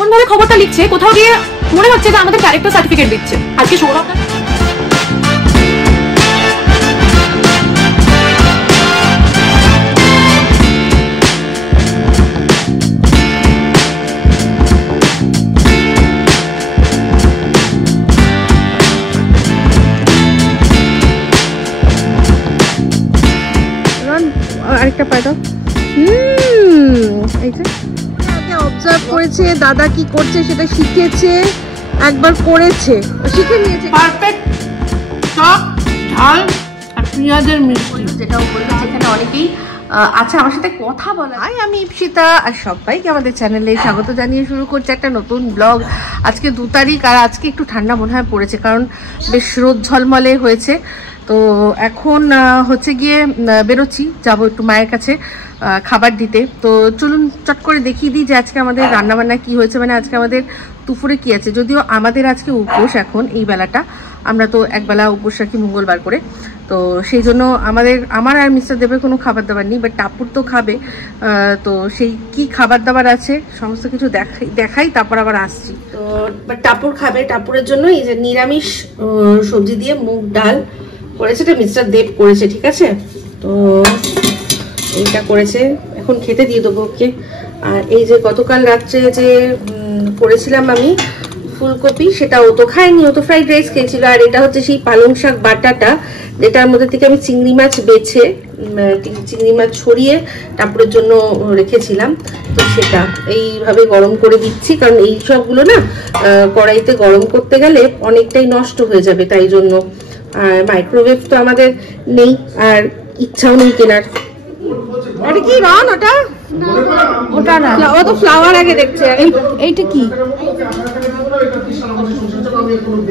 এমন ভাবে খবরটা লিখছে কোথাও গিয়ে মনে হচ্ছে যে আমাদের ক্যারেক্টার সার্টিফিকেট দিচ্ছে। আজকে সৌরভ আরেকটা পাই দাও। অবজার্ভ করেছে দাদা কি করছে, সেটা শিখেছে, একবার করেছে, শিখে নিয়েছে। পারফেক্ট টক ঝাল আর পেঁয়াজের মিষ্টি, যেটাও বলবে যেখানে অনেকেই আছে আমার সাথে কথা বলা। আমি ইপসিতা আর সবাইকে আমাদের চ্যানেলে স্বাগত জানিয়ে শুরু করছে একটা নতুন ব্লগ। আজকে 2 তারিখ আর আজকে একটু ঠান্ডা মনে হয় পড়েছে, কারণ বেশ রোদ ঝলমলে হয়েছে। তো এখন হচ্ছে গিয়ে বেরোচ্ছি, যাবো একটু মায়ের কাছে খাবার দিতে। তো চলুন চট করে দেখিয়ে দিই যে আজকে আমাদের রান্নাবান্না কি হয়েছে, মানে আজকে আমাদের দুপুরে কি আছে। যদিও আমাদের আজকে উপোস, এখন এই বেলাটা আমরা তো একবেলা উপোস রাখি মঙ্গলবার করে, তো সেই জন্য আমার আর মিস্টার দেবের কোনো খাবার দাবার নেই, বাট টাপুর তো খাবে। তো সেই কি খাবার দাবার আছে সমস্ত কিছু দেখাই তারপর আবার আসছি। তো বাট টাপুর খাবে, টাপুরের জন্য এই যে নিরামিষ সবজি দিয়ে মুগ ডাল করেছে, এটা মিস্টার দেব করেছে, ঠিক আছে। তো এইটা করেছে, এখন খেতে দিয়ে দেবো ওকে। আর এই যে গতকাল রাত্রে যে করেছিলাম আমি ফুলকপি, সেটা ও তো খায়নি, ও তো ফ্রাইড রাইস খেয়েছিল। আর এটা হচ্ছে সেই পালং শাক বাটাটা, যেটার মধ্যে থেকে আমি চিংড়ি মাছ বেছে চিংড়ি মাছ ছড়িয়ে টাপুরের জন্য রেখেছিলাম। তো সেটা এইভাবে গরম করে দিচ্ছি, কারণ এই সবগুলো না কড়াইতে গরম করতে গেলে অনেকটাই নষ্ট হয়ে যাবে, তাই জন্য। আর মাইক্রোওয়েভ তো আমাদের নেই, আর ইচ্ছাও নেই কেনার। এটা কি রন? ওটা না, ও তো ফ্লাওয়ার আগে দেখছে। এইটা কি?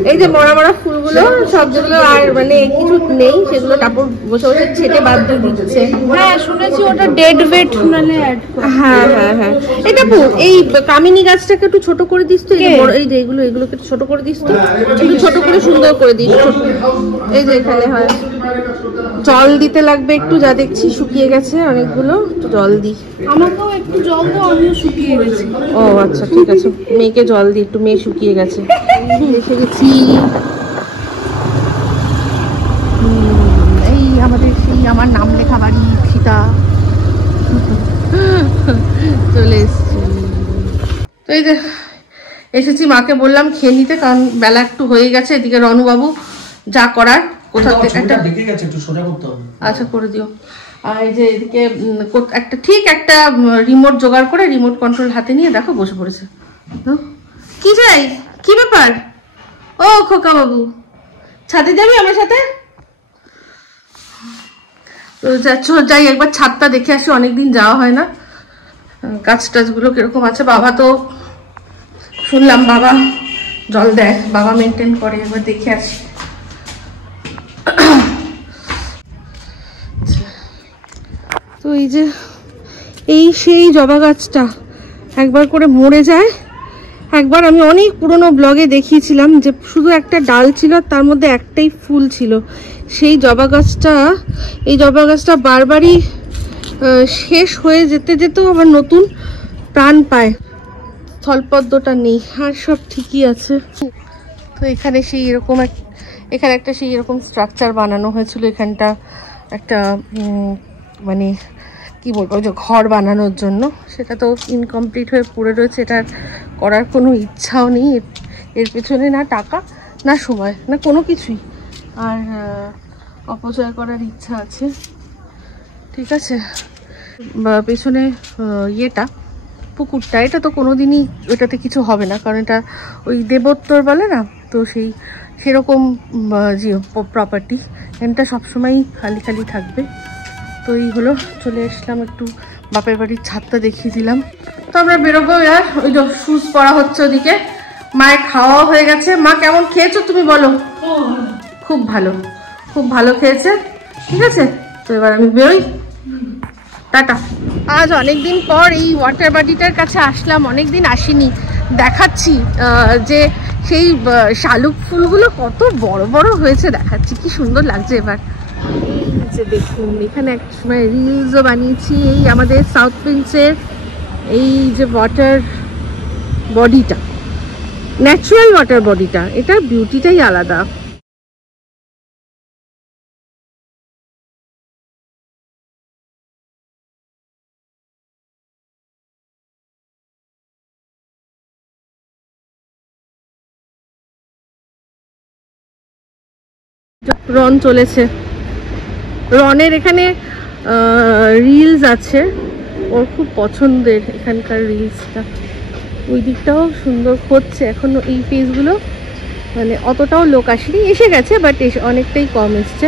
এই যে মরা মরা ফুলগুলো সব, যেগুলো আর মানে কিছু নেই, সেগুলো টাপুর বসে বসে ছেটে বাদ দিয়ে দিচ্ছে। হ্যাঁ শুনেছি ওটা ডেড ওয়েট নালে অ্যাড। হ্যাঁ হ্যাঁ হ্যাঁ, এটা এই কামিনী গাছটাকে একটু ছোট করে দিস তো, এই যে এগুলোকে একটু ছোট করে দিস তো, একটু ছোট করে সুন্দর করে দিস। এই যে এখানে হয়, জল দিতে লাগবে একটু, যা দেখছি শুকিয়ে গেছে অনেকগুলো, একটু জল দিই। আমাকেও একটু জল দাও, আমিও শুকিয়ে গেছি। ও আচ্ছা ঠিক আছে, মেয়েকে জল দিই একটু, মেয়ে শুকিয়ে গেছে। এসে গেছি, এই আমাদের সেই আমার নাম লেখা বাড়ি সীতা, চলে এসছি। তো এই যে এসেছি, মাকে বললাম খেয়ে নিতে, কারণ বেলা একটু হয়ে গেছে। এদিকে রনুবাবু যা করার কোথা থেকে একটা দেখে গেছে, একটু সোজা করতে হবে। আচ্ছা করে দিও। আর এই যে এদিকে একটা রিমোট জোগাড় করে, রিমোট কন্ট্রোল হাতে নিয়ে দেখো বসে পড়েছে। কি যাই, কি ব্যাপার? ও খোকা বাবু, ছাদে যাবি আমার সাথে? তো যাচ্ছ, যাই একবার ছাদটা দেখে আসি, অনেকদিন যাওয়া হয় না। গাছ টাছগুলো কিরকম আছে। বাবা তো শুনলাম বাবা জল দেয়, বাবা মেনটেন করে, একবার দেখে আসি। তো এই যে সেই জবা গাছটা একবার করে মরে যায়। একবার আমি অনেক পুরনো ব্লগে দেখিয়েছিলাম যে শুধু একটা ডাল ছিল, তার মধ্যে একটাই ফুল ছিল। সেই জবা গাছটা বারবারই শেষ হয়ে যেতে যেতেও আবার নতুন প্রাণ পায়। স্থলপদ্মটা নেই, আর সব ঠিকই আছে। তো এখানে একটা সেই এরকম স্ট্রাকচার বানানো হয়েছিল, এখানটা একটা মানে কি বলবো, যে ঘর বানানোর জন্য, সেটা তো ইনকমপ্লিট হয়ে পড়ে রয়েছে। এটা করার কোনো ইচ্ছাও নেই, এর পেছনে না টাকা না সময় না কোনো কিছুই, আর অপচয় করার ইচ্ছা আছে, ঠিক আছে। পেছনে পুকুরটা, এটা তো কোনোদিনই এটাতে কিছু হবে না, কারণ এটা ওই দেবোত্তর বলে না, তো সেরকম যে প্রপার্টি, এটা সবসময়ই খালি খালি থাকবে। তো এই হলো, চলে এসলাম, একটু বাপের বাড়ির ছাদটা দেখিয়ে দিলাম। তো আমরা বেরোবো আর, ওই যে শুজ পরা হচ্ছে ওদিকে। মায়ের খাওয়া হয়ে গেছে। মা কেমন খেয়েছো তুমি বলো? খুব ভালো, খুব ভালো খেয়েছে, ঠিক আছে। তো এবার আমি বেরোই, টাটা। আজ অনেকদিন পর এই ওয়াটার বডিটার কাছে আসলাম, অনেকদিন আসিনি। দেখাচ্ছি যে সেই শালুক ফুলগুলো কত বড় বড় হয়েছে, দেখাচ্ছি কি সুন্দর লাগছে এবার। এই যে দেখুন, এখানে এক সময় রিলসও বানিয়েছি, এই আমাদের সাউথ প্রিন্সের এই যে ওয়াটার বডিটা, ন্যাচারাল ওয়াটার বডিটা, এটার বিউটিটাই আলাদা। রন চলেছে, রনের এখানে রিলস আছে, ওর খুব পছন্দের এখানকার রিলসটা। ওই দিকটাও সুন্দর হচ্ছে এখনো, এই ফেসগুলো মানে অতটাও লোক আসেনি, এসে গেছে বাট অনেকটাই কম এসছে।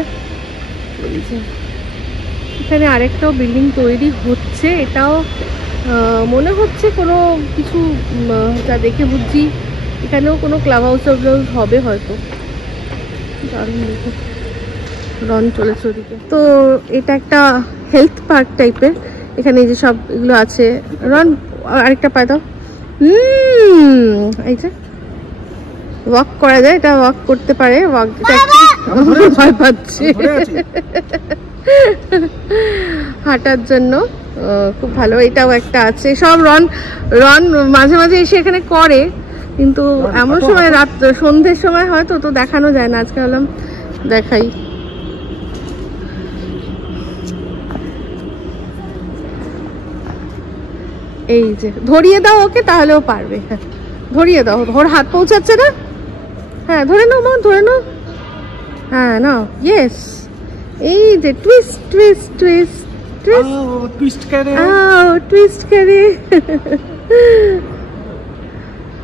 এখানে আরেকটাও বিল্ডিং তৈরি হচ্ছে, এটাও মনে হচ্ছে কোনো কিছু, যা দেখে বুঝছি এখানেও কোনো ক্লাব হাউস হবে হয়তো। দারুণ দেখো, রন চলেছে ওদিকে। তো এটা একটা হেলথ পার্ক টাইপের, এখানে এই যে সব এগুলো আছে। রন আরেকটা পায় দাও। এই যে ওয়াক করা যায়, এটা ওয়াক করতে পারে, ওয়াক ভয় পাচ্ছে হাঁটার জন্য, খুব ভালো। এটাও একটা আছে, সব রন মাঝে মাঝে এসে এখানে করে, কিন্তু এমন সময় রাত সন্ধ্যের সময় হয়তো তো দেখানো যায় না, আজকে ভাবলাম দেখাই। এই যে ধরিয়ে দাও ওকে, তাহলেও পারবে। হ্যাঁ ধরিয়ে দাও, ওর হাত পৌঁছাচ্ছে না। হ্যাঁ ধরে নাও মা, ধরে নাও। হ্যাঁ নাও, ইয়েস। এই যে টুইস্ট টুইস্ট টুইস্ট টুইস্ট করে, টুইস্ট করে।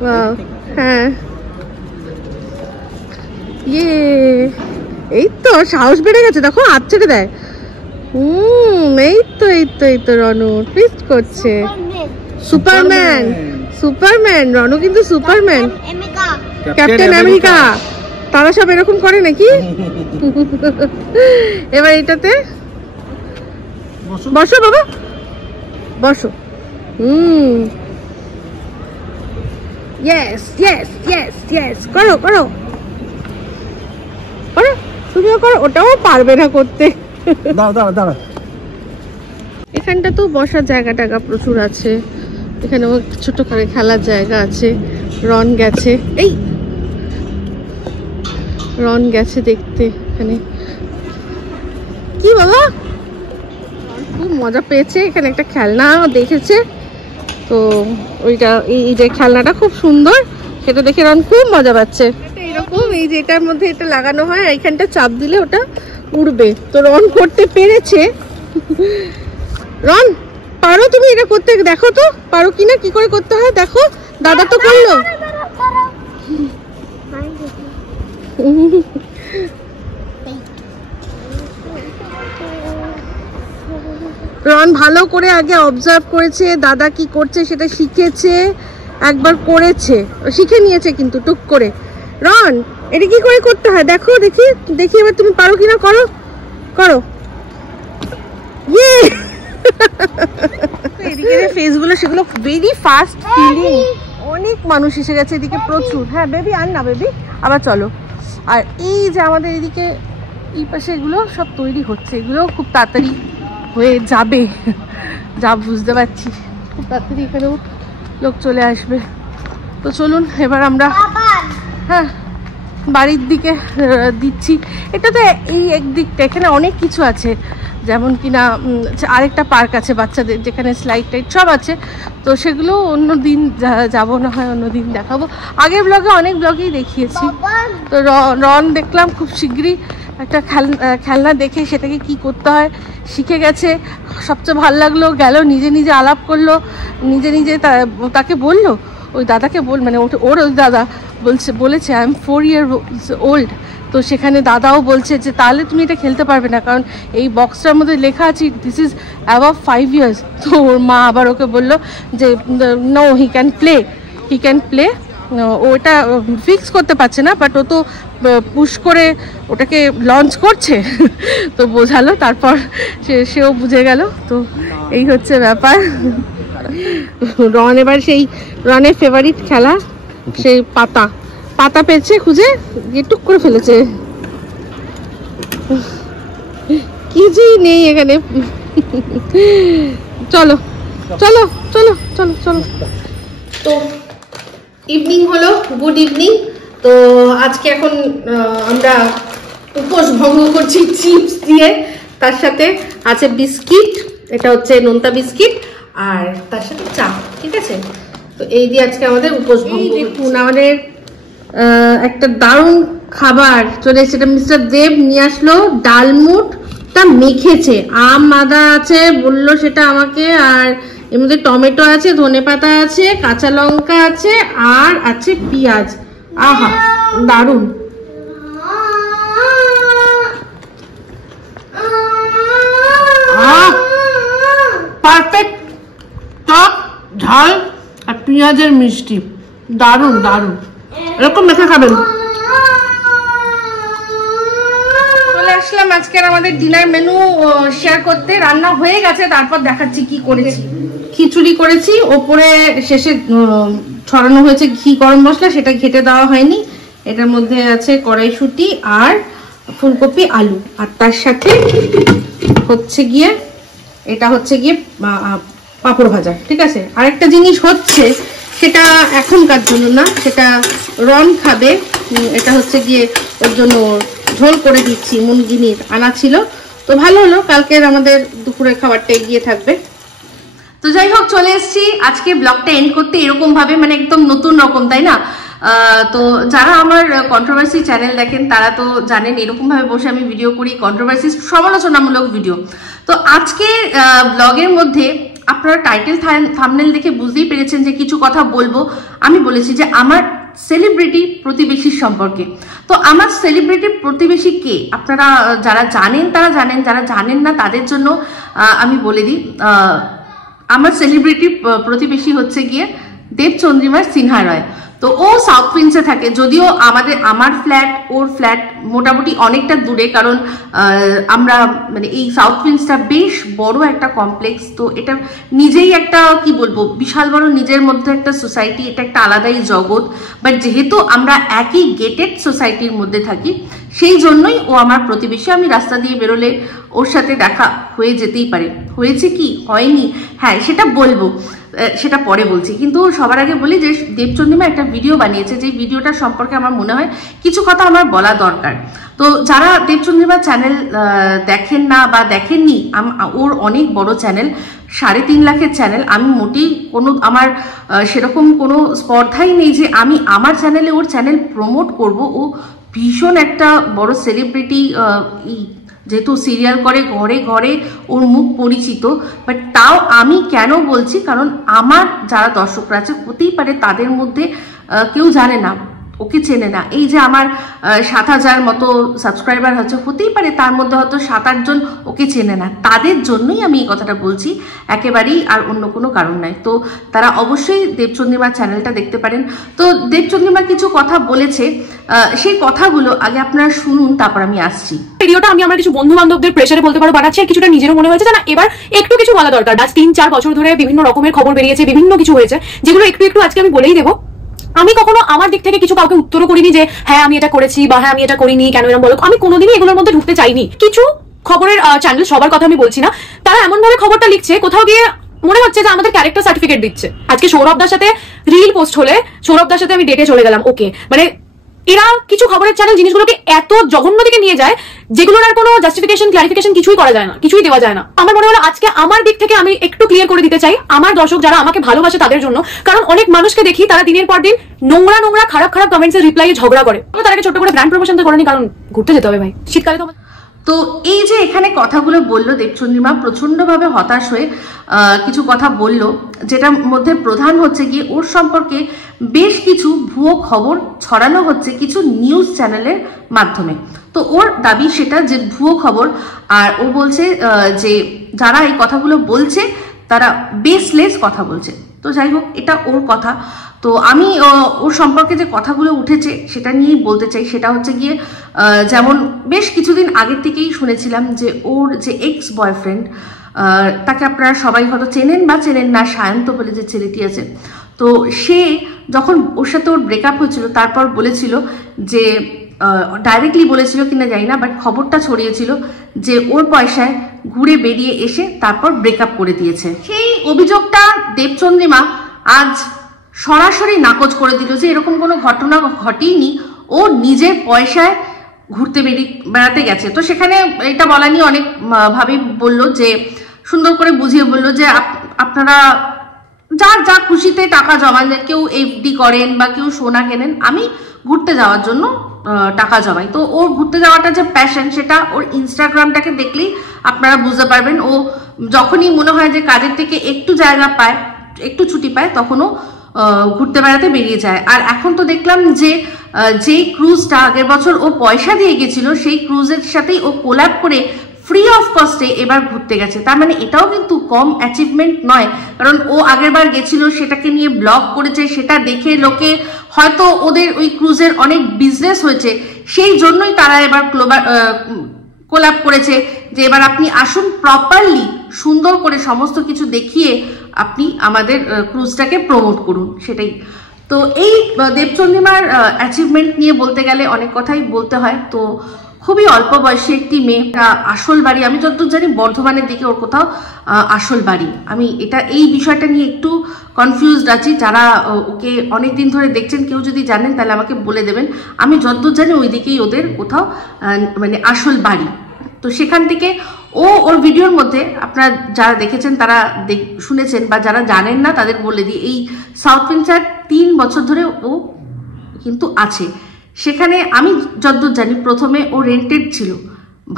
ওয়াও, হ্যাঁ ইয়ে, এই তো সাহস বেড়ে গেছে, দেখো হাত ছেড়ে দেয়। এই তো এই তো এই তো রনু টুইস্ট করছে। সুপারম্যান, সুপারম্যান রনু কিন্তু সুপারম্যান, ক্যাপ্টেন আমেরিকা, তারা সব এরকম করে নাকি? এবার এটাতে বসো বাবা, বসো। ইয়েস ইয়েস ইয়েস ইয়েস, করো করো করো, তুমিও করো। ওটাও পারবে না করতে। দাও দাও দাও। এখানটা তো বসার জায়গা টাগা প্রচুর আছে, এখানে ছোট করে খেলার জায়গা আছে। রন গেছে, এই রন গেছে দেখতে এখানে। কি বলো? খুব মজা পেয়েছে, এখানে একটা খেলনা দেখেছে, তো ওইটা, এই যে খেলনাটা খুব সুন্দর, সেটা দেখে রন খুব মজা পাচ্ছে। এরকম এই যে এটার মধ্যে এটা লাগানো হয়, এইখানটা চাপ দিলে ওটা উড়বে, তো রন করতে পেরেছে। রন পারো তুমি এটা করতে, দেখো তো পারো কিনা, কি করে করতে হয় দেখো। দাদা তো করলো। রন ভালো করে আগে অবজার্ভ করেছে, দাদা কি করছে সেটা শিখেছে, একবার করেছে, শিখে নিয়েছে কিন্তু টুক করে। রন এটা কি করে করতে হয় দেখো, দেখি দেখি এবার তুমি পারো কিনা, করো করো। ইয়ে এদিকে ফেসগুলো সেগুলো ভেরি ফাস্ট ফিলিং, অনেক মানুষ এসে গেছে এদিকে প্রচুর। হ্যাঁ বেবি আন না বেবি, আবার চলো। আর এই যে আমাদের এদিকে এই পাশে এগুলো সব তৈরি হচ্ছে, এগুলো খুব তাড়াতাড়ি হয়ে যাবে, যা বুঝতে পারছি খুব তাড়াতাড়ি এখানেও লোক চলে আসবে। তো চলুন এবার আমরা হ্যাঁ বাড়ির দিকে দিচ্ছি। এটা তো এই একদিকটা, এখানে অনেক কিছু আছে, যেমন কিনা আরেকটা পার্ক আছে বাচ্চাদের, যেখানে স্লাইড টাইড সব আছে, তো সেগুলো অন্য দিন যাবো, না হয় অন্য দিন দেখাবো। আগের ব্লগে অনেক ব্লগেই দেখিয়েছি। তো রন দেখলাম খুব শিগগিরই একটা খেলনা দেখে সেটাকে কি করতে হয় শিখে গেছে। সবচেয়ে ভালো লাগলো, গেল নিজে নিজে আলাপ করলো, নিজে নিজে তাকে বললো, ওই দাদাকে মানে ওর ওই দাদা বলেছে আই এম 4 years old। তো সেখানে দাদাও বলছে যে তাহলে তুমি এটা খেলতে পারবে না, কারণ এই বক্সটার মধ্যে লেখা আছে দিস ইজ অ্যাবভ 5 years। তো ওর মা আবার ওকে বললো যে নো হি ক্যান প্লে। ওটা ফিক্স করতে পারছে না, বাট ও তো পুশ করে ওটাকে লঞ্চ করছে। তো বোঝালো, তারপর সেও বুঝে গেল। তো এই হচ্ছে ব্যাপার। রন এবার সেই রনের ফেভারিট খেলা, সেই পাতা পেয়েছে, খুঁজে টুক করে ফেলেছে। কিছুই নেই এখানে। চলো চলো চলো চলো চলো। তো ইভিনিং হলো, গুড ইভিনিং। তো আজকে এখন আমরা উপোস ভঙ্গ করছি চিপস দিয়ে, তার সাথে আছে বিস্কিট, এটা হচ্ছে নোনতা বিস্কিট, আর তার সাথে চা, ঠিক আছে। তো এই দিয়ে আজকে আমাদের উপোস ভঙ্গ। দেখুন আমাদের একটা দারুণ খাবার চলে এসেছে, এটা মিস্টার দেব নিয়ে আসলো, ডালমুটটা মেখেছে, আম আদা আছে বললো সেটা আমাকে, আর এর মধ্যে টমেটো আছে, ধনেপাতা আছে, কাঁচা লঙ্কা আছে, আর আছে পেঁয়াজ। আহা দারুণ। পারফেক্ট টক ঝাল আর পেঁয়াজের মিষ্টি, দারুণ দারুণ। এরকম মেখে খাবেন। চলে আসলাম আজকের আমাদের ডিনার মেনু শেয়ার করতে। রান্না হয়ে গেছে, তারপর দেখাচ্ছি কি করেছি। খিচুড়ি করেছি, ওপরে শেষে ছড়ানো হয়েছে ঘি গরম মশলা, সেটা ঘেটে দেওয়া হয়নি। এটার মধ্যে আছে কড়াইশুঁটি আর ফুলকপি আলু, আর তার সাথে হচ্ছে গিয়ে এটা হচ্ছে গিয়ে পাঁপড় ভাজা, ঠিক আছে। আরেকটা জিনিস হচ্ছে, সেটা এখনকার জন্য না, সেটা রন খাবে, এটা হচ্ছে গিয়ে ওর জন্য ঝোল করে দিচ্ছি, মুনগিনির আনা ছিল, তো ভালো হলো, কালকের আমাদের দুপুরের খাবারটা এগিয়ে থাকবে। তো যাই হোক, চলে এসেছি আজকে ব্লগটা এন্ড করতে এরকম ভাবে, মানে একদম নতুন রকম, তাই না। তো যারা আমার কন্ট্রোভার্সি চ্যানেল দেখেন তারা তো জানেন এরকম ভাবে বসে আমি ভিডিও করি, কন্ট্রোভার্সি সমালোচনামূলক ভিডিও। তো আজকে ব্লগের মধ্যে আপনারা টাইটেল থাম্বনেল দেখে বুঝতেই পেরেছেন যে কিছু কথা বলবো। আমি বলেছি যে আমার সেলিব্রিটি প্রতিবেশীর সম্পর্কে। তো আমার সেলিব্রিটি প্রতিবেশী কে, আপনারা যারা জানেন তারা জানেন, যারা জানেন না তাদের জন্য আমি বলে দিই। আমার সেলিব্রিটি প্রতিবেশী হচ্ছে গিয়ে দেবচন্দ্রিমা সিনহা রয়। তো ও সাউথ প্রিন্সে থাকে, যদিও আমার ফ্ল্যাট ওর ফ্ল্যাট মোটামুটি অনেকটা দূরে, কারণ আমরা মানে এই সাউথ প্রিন্সটা বেশ বড় একটা কমপ্লেক্স। তো এটা নিজেই একটা কি বলবো বিশাল বড় নিজের মধ্যে একটা সোসাইটি, এটা একটা আলাদাই জগৎ। বাট যেহেতু আমরা একই গেটেড সোসাইটির মধ্যে থাকি, সেই জন্যই ও আমার প্রতিবেশী। আমি রাস্তা দিয়ে বেরোলে ওর সাথে দেখা হয়ে যেতেই পারে। হয়েছে কি হয়নি, হ্যাঁ সেটা বলবো, সেটা পরে বলছি। কিন্তু সবার আগে বলি যে দেবচন্দ্রিমা একটা ভিডিও বানিয়েছে, যে ভিডিওটার সম্পর্কে আমার মনে হয় কিছু কথা আমার বলা দরকার। তো যারা দেবচন্দ্রিমা চ্যানেল দেখেন না বা দেখেননি, ওর অনেক বড় চ্যানেল, 3.5 লাখের চ্যানেল। আমি মোটেই কোনো আমার সেরকম কোনো স্পর্ধাই নেই যে আমি আমার চ্যানেলে ওর চ্যানেল প্রমোট করব। ও ভীষণ একটা বড় সেলিব্রিটি, যেহেতু সিরিয়াল করে, ঘরে ঘরে ওর মুখ পরিচিত। বাট তাও আমি কেন বলছি, কারণ আমার যারা দর্শকরা আছে হতেই পারে তাদের মধ্যে কেউ জানে না, ওকে চেনে না। এই যে আমার 7,000 মতো সাবস্ক্রাইবার হচ্ছে, হতেই পারে তার মধ্যে হয়তো 7-8 জন ওকে চেনে না। তাদের জন্যই আমি এই কথাটা বলছি, একেবারেই আর অন্য কোনো কারণ নাই। তো তারা অবশ্যই দেবচন্দ্রিমার চ্যানেলটা দেখতে পারেন। তো দেবচন্দ্রিমা কিছু কথা বলেছে, সেই কথাগুলো আগে আপনারা শুনুন, তারপর আমি আসছি। ভিডিওটা আমি আমার কিছু বন্ধু বান্ধবদের প্রেসারে বলতে পারো বানাচ্ছি, আর কিছুটা নিজেরও মনে হয়েছে যে না এবার একটু কিছু বলা দরকার। আজ 3-4 বছর ধরে বিভিন্ন রকমের খবর বেরিয়েছে, বিভিন্ন কিছু হয়েছে, যেগুলো একটু একটু আজকে আমি বলেই দেবো। আমি কখনো আমার দিক থেকে কিছু কাউকে উত্তরও করিনি যে হ্যাঁ আমি এটা করেছি বা হ্যাঁ আমি এটা করিনি, কেন এরকম বলো। আমি কোনোদিনই এগুলোর মধ্যে ঢুকতে চাইনি। কিছু খবরের চ্যানেল, সবার কথা আমি বলছি না, তারা এমন ভাবে খবরটা লিখছে, কোথাও গিয়ে মনে হচ্ছে যে আমাদের ক্যারেক্টার সার্টিফিকেট দিচ্ছে। আজকে সৌরভদার সাথে রিল পোস্ট হলে সৌরভদার সাথে আমি ডেটে চলে গেলাম, ওকে, মানে এরা কিছু খবরের চ্যানেল জিনিসগুলোকে এত জঘন্য দিকে নিয়ে যায় যেগুলোর আর কোনো জাস্টিফিকেশন ক্লারিফিকেশন কিছুই করা যায় না, কিছুই দেওয়া যায় না। আমার মনে হলো আজকে আমার দিক থেকে আমি একটু ক্লিয়ার করে দিতে চাই আমার দর্শক যারা আমাকে ভালোবাসে তাদের জন্য। কারণ অনেক মানুষকে দেখি তারা দিনের পর দিন নোংরা নোংরা খারাপ খারাপ কমেন্টসের রিপ্লাইয়ে ঝগড়া করে। তাদেরকে ছোট করে ব্র্যান্ড প্রমোশন তো করেনি, কারণ ঘুরতে যেতে হবে ভাই শীতকালে। তো এই যে এখানে কথাগুলো বললো দেবচন্দ্রিমা, প্রচন্ডভাবে হতাশ হয়ে কিছু কথা বলল, যেটার মধ্যে প্রধান হচ্ছে গিয়ে ওর সম্পর্কে বেশ কিছু ভুয়ো খবর ছড়ানো হচ্ছে কিছু নিউজ চ্যানেলের মাধ্যমে। তো ওর দাবি সেটা যে ভুয়ো খবর, আর ও বলছে যে যারা এই কথাগুলো বলছে তারা বেসলেস কথা বলছে। তো যাই হোক, এটা ওর কথা। তো আমি ওর সম্পর্কে যে কথাগুলো উঠেছে সেটা নিয়েই বলতে চাই। সেটা হচ্ছে গিয়ে যেমন বেশ কিছুদিন আগের থেকেই শুনেছিলাম যে ওর যে এক্স বয়ফ্রেন্ড, তাকে আপনারা সবাই হয়তো চেনেন বা চেনেন না, সায়ন্ত বলে যে ছেলেটি আছে। তো সে যখন ওর সাথে ওর ব্রেকআপ হয়েছিল, তারপর বলেছিল যে ডাইরেক্টলি বলেছিল কিনা জানি না, বাট খবরটা ছড়িয়েছিল যে ওর পয়সায় ঘুরে বেরিয়ে এসে তারপর ব্রেকআপ করে দিয়েছে। সেই অভিযোগটা দেবচন্দ্রিমা আজ সরাসরি নাকচ করে দিল যে এরকম কোনো ঘটনা ঘটেইনি, ও নিজের পয়সায় ঘুরতে বেড়াতে গেছে। তো সেখানে এটা বলা নিয়ে অনেক ভাবে বললো, যে সুন্দর করে বুঝিয়ে বললো যে আপনারা যার যা খুশিতে টাকা জমান, কেউ এফডি করেন বা কেউ সোনা কেনেন, আমি ঘুরতে যাওয়ার জন্য টাকা জমাই। তো ওর ঘুরতে যাওয়াটা যে প্যাশন, সেটা ওর ইনস্টাগ্রামটাকে দেখলেই আপনারা বুঝতে পারবেন। ও যখনই মনে হয় যে কাজের থেকে একটু জায়গা পায়, একটু ছুটি পায়, তখনও ঘুরতে বেড়াতে বেরিয়ে যায়। আর এখন তো দেখলাম যে যেই ক্রুজটা আগের বছর ও পয়সা দিয়ে গেছিল, সেই ক্রুজের সাথেই ও কোল্যাব করে ফ্রি অফ কস্টে এবার ঘুরতে গেছে। তার মানে এটাও কিন্তু কম অ্যাচিভমেন্ট নয়, কারণ ও আগের বার গেছিল, সেটাকে নিয়ে ব্লগ করেছে, সেটা দেখে লোকে হয়তো ওদের ওই ক্রুজের অনেক বিজনেস হয়েছে, সেই জন্যই তারা এবার কোল্যাব করেছে যে এবার আপনি আসুন, প্রপারলি সুন্দর করে সমস্ত কিছু দেখিয়ে আপনি আমাদের ক্রুজটাকে প্রমোট করুন, সেটাই। তো এই দেবচন্দ্রিমার অ্যাচিভমেন্ট নিয়ে বলতে গেলে অনেক কথাই বলতে হয়। তো খুবই অল্প বয়সী একটি মেয়ে, আসল বাড়ি আমি যতদূর জানি বর্ধমানের দিকে ওর কোথাও আসল বাড়ি। আমি এই বিষয়টা নিয়ে একটু কনফিউজড আছি। যারা ওকে অনেক দিন ধরে দেখছেন, কেউ যদি জানেন তাহলে আমাকে বলে দেবেন। আমি যতদূর জানি ওই দিকেই ওদের কোথাও মানে আসল বাড়ি। তো সেখান থেকে ওর ভিডিওর মধ্যে আপনারা যারা দেখেছেন তারা শুনেছেন, বা যারা জানেন না তাদের বলে দিই, এই সাউথ উইন্ডসর 3 বছর ধরে ও কিন্তু আছে। সেখানে আমি যতদূর জানি প্রথমে ও রেন্টেড ছিল,